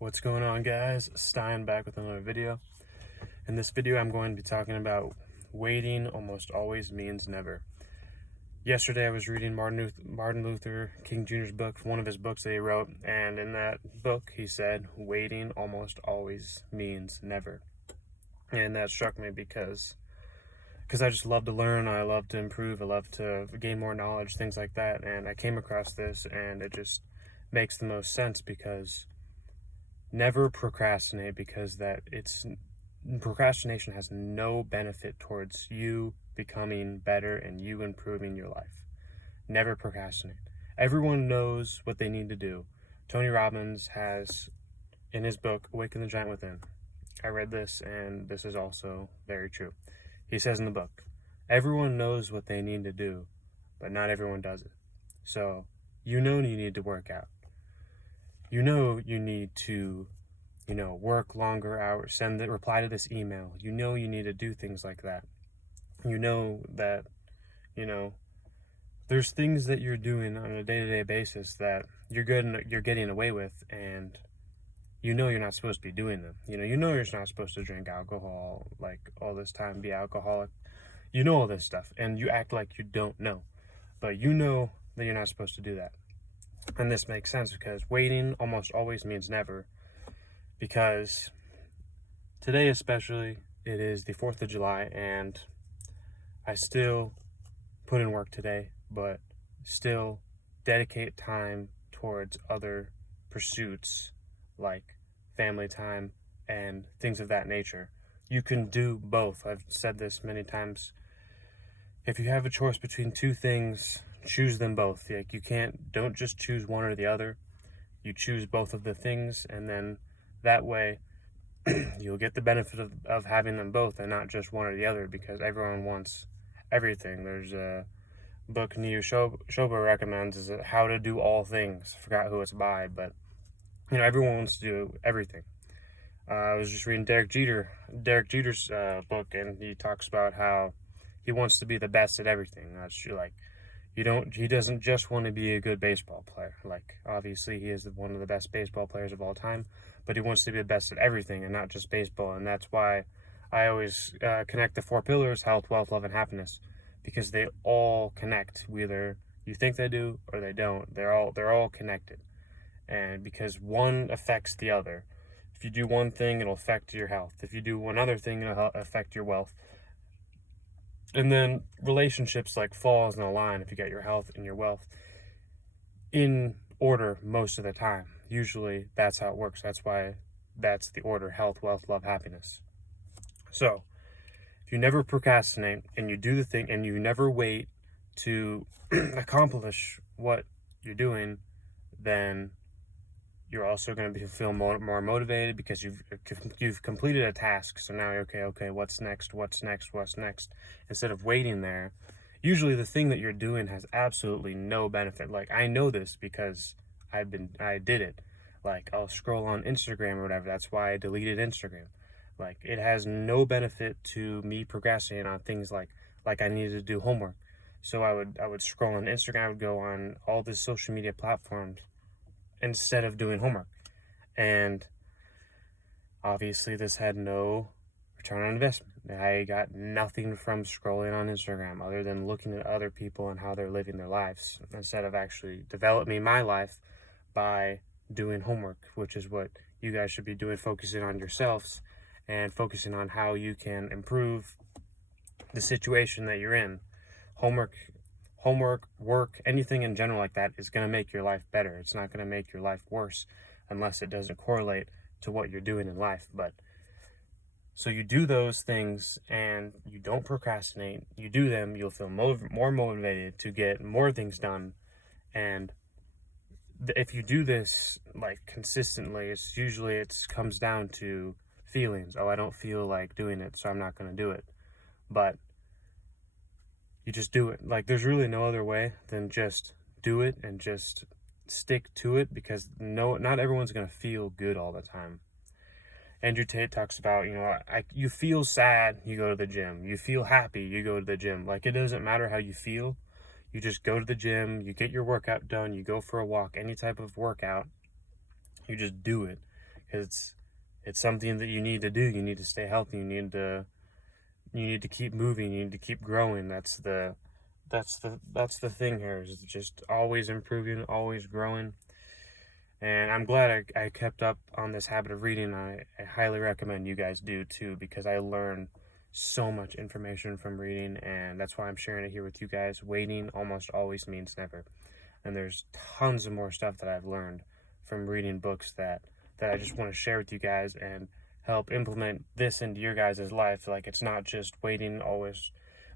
What's going on, guys? Stein back with another video. In this video I'm going to be talking about waiting almost always means never. Yesterday I was reading Martin Luther King Jr.'s book, one of his books that he wrote, and in that book he said waiting almost always means never. And that struck me because I just love to learn, I love to improve, I love to gain more knowledge, things like that. And I came across this and it just makes the most sense, because never procrastinate, because procrastination has no benefit towards you becoming better and you improving your life. Never procrastinate. Everyone knows what they need to do. Tony Robbins has, in his book Awaken the Giant Within, I read this and this is also very true. He says in the book, everyone knows what they need to do, but not everyone does it. So you need to work out. You need to, work longer hours, reply to this email. You need to do things like that. That, there's things that you're doing on a day-to-day basis that you're getting away with, and you're not supposed to be doing them. You're not supposed to drink alcohol like all this time, be alcoholic. All this stuff, and you act like you don't know, but you know that you're not supposed to do that. And this makes sense because waiting almost always means never. Because today especially, it is the 4th of July, and I still put in work today, but still dedicate time towards other pursuits like family time and things of that nature. You can do both. I've said this many times. If you have a choice between two things, choose them both. Like, don't just choose one or the other. You choose both of the things, and then that way you'll get the benefit of having them both and not just one or the other, because everyone wants everything. There's a book Neil Shoba recommends, is How to Do All Things. I forgot who it's by, but everyone wants to do everything. I was just reading Derek Jeter's book, and he talks about how he wants to be the best at everything. That's true. Like, he doesn't just want to be a good baseball player. Like, obviously he is one of the best baseball players of all time, but he wants to be the best at everything and not just baseball. And that's why I always connect the 4 pillars: health, wealth, love, and happiness, because they all connect. Whether you think they do or they don't, they're all connected. And because one affects the other. If you do one thing, it'll affect your health. If you do one other thing, it'll affect your wealth. And then relationships falls in a line if you get your health and your wealth in order most of the time. Usually that's how it works. That's why that's the order: health, wealth, love, happiness. So if you never procrastinate and you do the thing and you never wait to accomplish what you're doing, then you're also going to feel more motivated, because you've completed a task. So now you're okay, what's next? Instead of waiting there. Usually the thing that you're doing has absolutely no benefit. Like, I know this because I did it. Like, I'll scroll on Instagram or whatever. That's why I deleted Instagram. Like, it has no benefit to me procrastinating on things like I needed to do homework. So I would scroll on Instagram, I would go on all the social media platforms instead of doing homework. And obviously this had no return on investment. I got nothing from scrolling on Instagram other than looking at other people and how they're living their lives, instead of actually developing my life by doing homework, which is what you guys should be doing, focusing on yourselves and focusing on how you can improve the situation that you're in. Homework, work, anything in general like that is going to make your life better. It's not going to make your life worse unless it doesn't correlate to what you're doing in life. But so you do those things and you don't procrastinate. You do them, you'll feel more motivated to get more things done. And if you do this consistently, it comes down to feelings. Oh, I don't feel like doing it, so I'm not going to do it. But you just do it. There's really no other way than just do it and just stick to it, because not everyone's going to feel good all the time. Andrew Tate talks about, you feel sad, you go to the gym. You feel happy, you go to the gym. It doesn't matter how you feel. You just go to the gym, you get your workout done, you go for a walk, any type of workout. You just do it, It's something that you need to do. You need to stay healthy. You need to keep moving. You need to keep growing. That's the thing here, is just always improving, always growing. And I'm glad I kept up on this habit of reading. I highly recommend you guys do too, because I learn so much information from reading, and that's why I'm sharing it here with you guys. Waiting almost always means never. And there's tons of more stuff that I've learned from reading books that I just want to share with you guys and help implement this into your guys' life. Like, it's not just waiting always.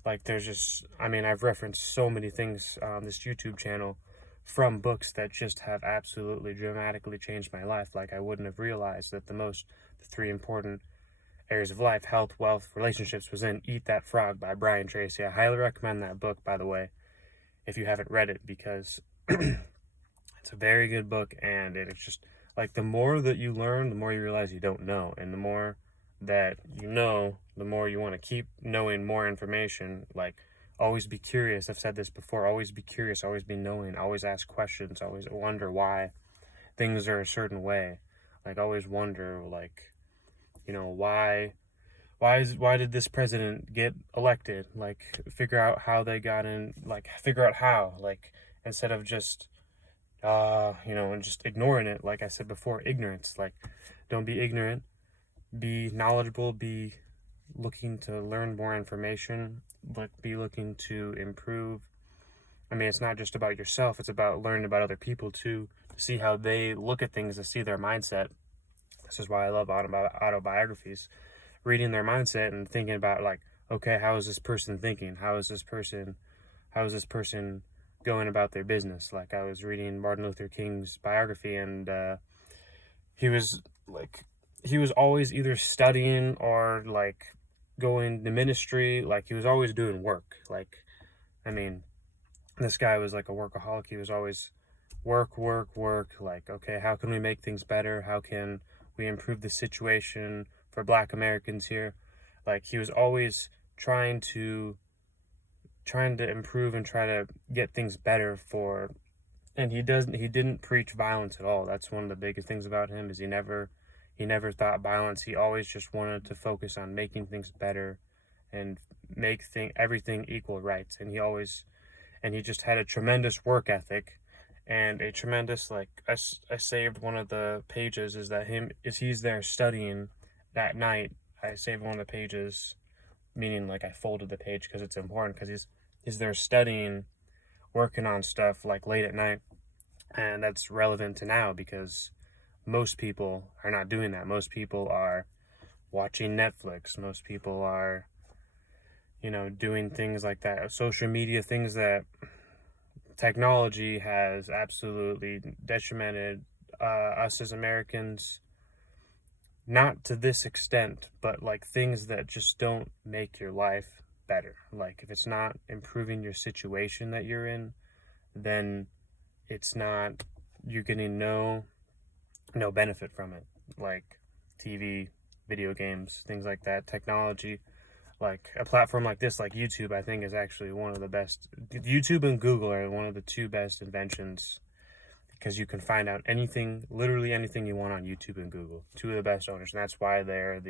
Like, there's just, I mean, I've referenced so many things on this YouTube channel from books that just have absolutely dramatically changed my life. Like, I wouldn't have realized that the three important areas of life, health, wealth, relationships, was in Eat That Frog by Brian Tracy. I highly recommend that book, by the way, if you haven't read it, because it's a very good book. And it's just like, the more that you learn, the more you realize you don't know, and the more that you know, the more you want to keep knowing more information. Like, always be curious. I've said this before. Always be curious. Always be knowing. Always ask questions. Always wonder why things are a certain way. Like, always wonder, like, why did this president get elected? Like, figure out how they got in. Like, figure out how. Like, instead of just and just ignoring it. Like I said before, ignorance. Like, don't be ignorant. Be knowledgeable. Be looking to learn more information. Be looking to improve. I mean, it's not just about yourself. It's about learning about other people too, to see how they look at things, to see their mindset. This is why I love autobiographies. Reading their mindset and thinking about, like, okay, how is this person thinking? How is this person going about their business? Like, I was reading Martin Luther King's biography, and he was always either studying or like going to ministry. Like, he was always doing work. Like, I mean, this guy was like a workaholic. He was always work. Like, okay, how can we make things better? How can we improve the situation for Black Americans here? Like, he was always trying to improve and try to get things better and he didn't preach violence at all. That's one of the biggest things about him, is he never thought violence. He always just wanted to focus on making things better and make everything equal rights. And he just had a tremendous work ethic and a tremendous, like, I saved one of the pages, he's there studying that night. I saved one of the pages, meaning, like, I folded the page because it's important, because he's there studying, working on stuff, like, late at night. And that's relevant to now, because most people are not doing that. Most people are watching Netflix. Most people are, doing things like that. Social media, things that technology has absolutely detrimented us as Americans. Not to this extent, but like things that just don't make your life better. Like, if it's not improving your situation that you're in, then you're getting no benefit from it. Like TV, video games, things like that, technology. Like, a platform like this, like YouTube, I think is actually one of the best. YouTube and Google are one of the two best inventions, because you can find out literally anything you want on YouTube and Google. Two of the best owners, and that's why they're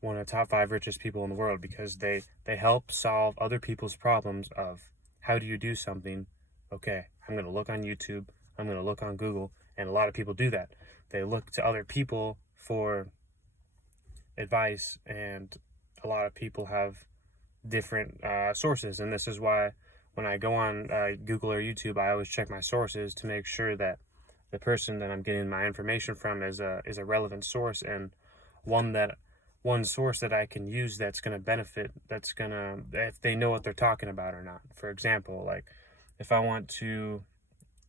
one of the top 5 richest people in the world, because they help solve other people's problems of, how do you do something? Okay, I'm going to look on YouTube, I'm going to look on Google, and a lot of people do that. They look to other people for advice, and a lot of people have different sources, and this is why when I go on Google or YouTube, I always check my sources to make sure that the person that I'm getting my information from is a relevant source, and one source that I can use that's going to benefit, if they know what they're talking about or not. For example, like, if I want to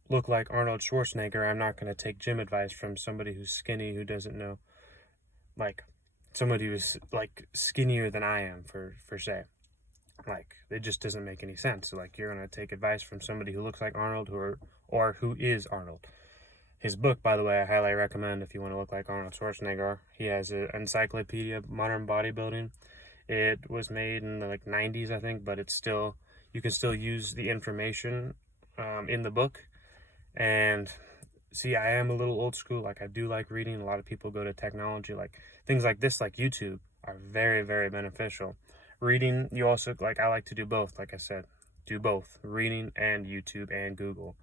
look like Arnold Schwarzenegger, I'm not going to take gym advice from somebody who's skinny, who doesn't know, like, somebody who's like skinnier than I am, for say. Like, it just doesn't make any sense. Like, you're going to take advice from somebody who looks like Arnold, or who is Arnold. His book, by the way, I highly recommend if you want to look like Arnold Schwarzenegger. He has an Encyclopedia of Modern Bodybuilding. It was made in the 90s, I think, but you can still use the information in the book. And See, I am a little old school. Like, I do like reading. A lot of people go to technology, like things like this, like YouTube, are very, very beneficial. Reading, you also, like, I like to do both. Like I said, do both reading and YouTube and Google.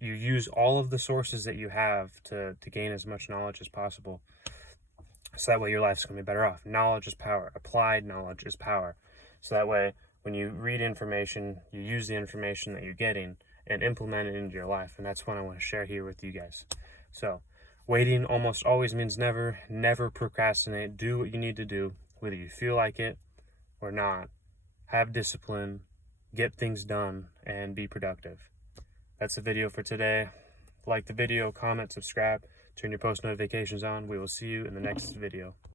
You use all of the sources that you have to gain as much knowledge as possible, so that way your life's going to be better off. Knowledge is power. Applied knowledge is power. So that way, when you read information, you use the information that you're getting and implement it into your life. And that's what I want to share here with you guys. So, waiting almost always means never. Never procrastinate. Do what you need to do, whether you feel like it or not. Have discipline, get things done, and be productive. That's the video for today. Like the video, comment, subscribe, turn your post notifications on. We will see you in the next video.